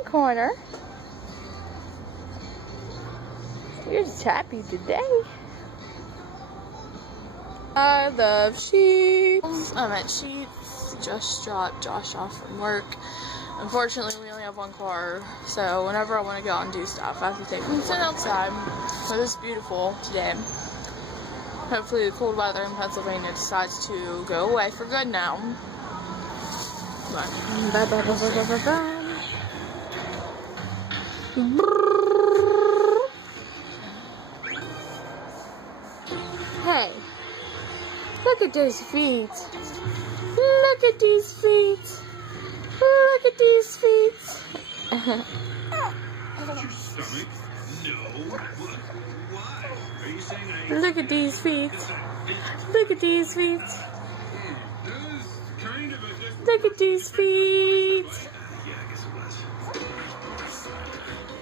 morning, Connor. You're just happy today. I love Sheetz. I'm at Sheetz. Just dropped Josh off from work. Unfortunately, we only have one car, so whenever I want to go out and do stuff, I have to take him outside. So it's beautiful today. Hopefully the cold weather in Pennsylvania decides to go away for good now. Hey, look at those feet. Look at these feet. Look at these feet. Look at these feet. Look at these feet. Look at these feet.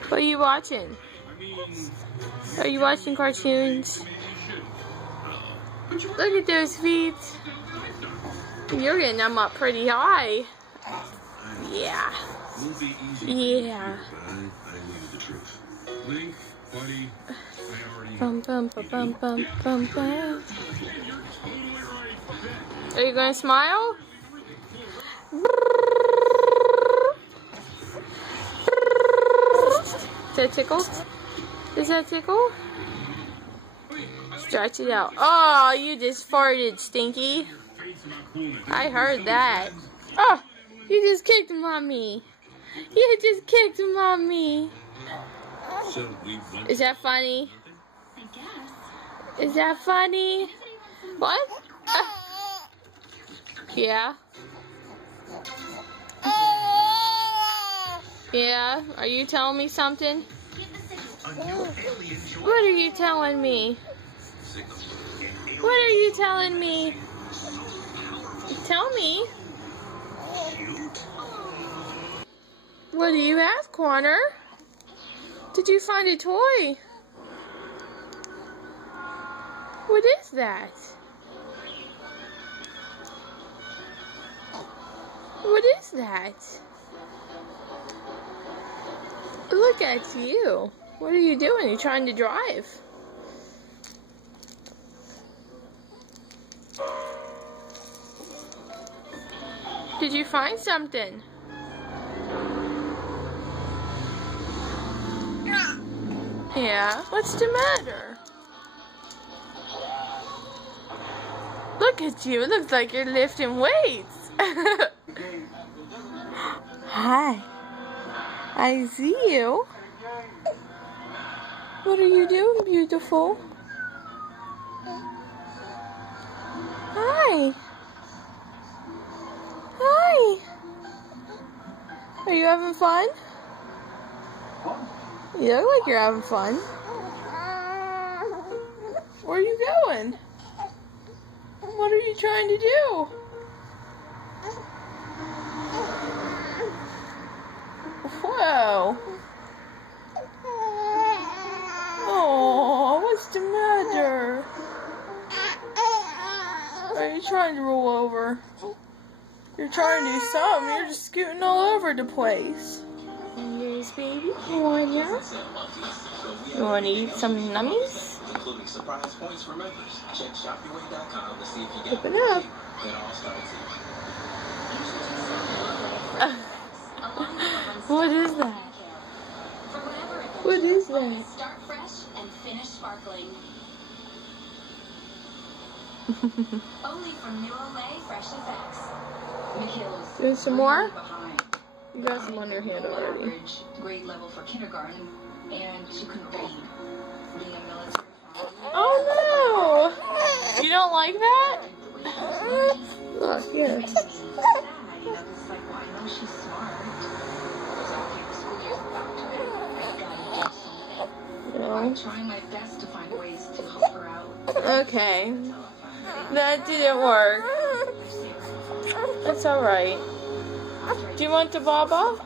What are you watching? Are you watching cartoons? Look at those feet. You're getting them up pretty high. Yeah. Yeah. Bum, bum, bum, bum, bum, bum, bum. Are you going to smile? Does that tickle? Does that tickle? Stretch it out. Oh, you just farted, Stinky. I heard that. Oh, you just kicked Mommy. You just kicked Mommy. Is that funny? Is that funny? What? Yeah. Yeah? Are you telling me something? What are you telling me? What are you telling me? Tell me. What do you have, Connor? Did you find a toy? What is that? What is that? Look at you. What are you doing? You trying to drive? Did you find something? Yeah, what's the matter? Look at you, it looks like you're lifting weights. Hi, I see you. What are you doing, beautiful? Hi. Hi. Are you having fun? You look like you're having fun. Where are you going? What are you trying to do? Whoa. Oh, what's the matter? Are you trying to roll over? You're trying to do something. You're just scooting all over the place. And there's baby Connor. You want to eat some nummies? Open up. What is that? What is that? Start fresh and finish sparkling. Only from New Olay Fresh FX. Do some more? You got some on your hand already. Grade level for kindergarten, and she couldn't read. Being a military. Oh no! You don't like that? Look, here. I'm trying my best to find ways to help her out. Okay. That didn't work. That's alright. Do you want the baba?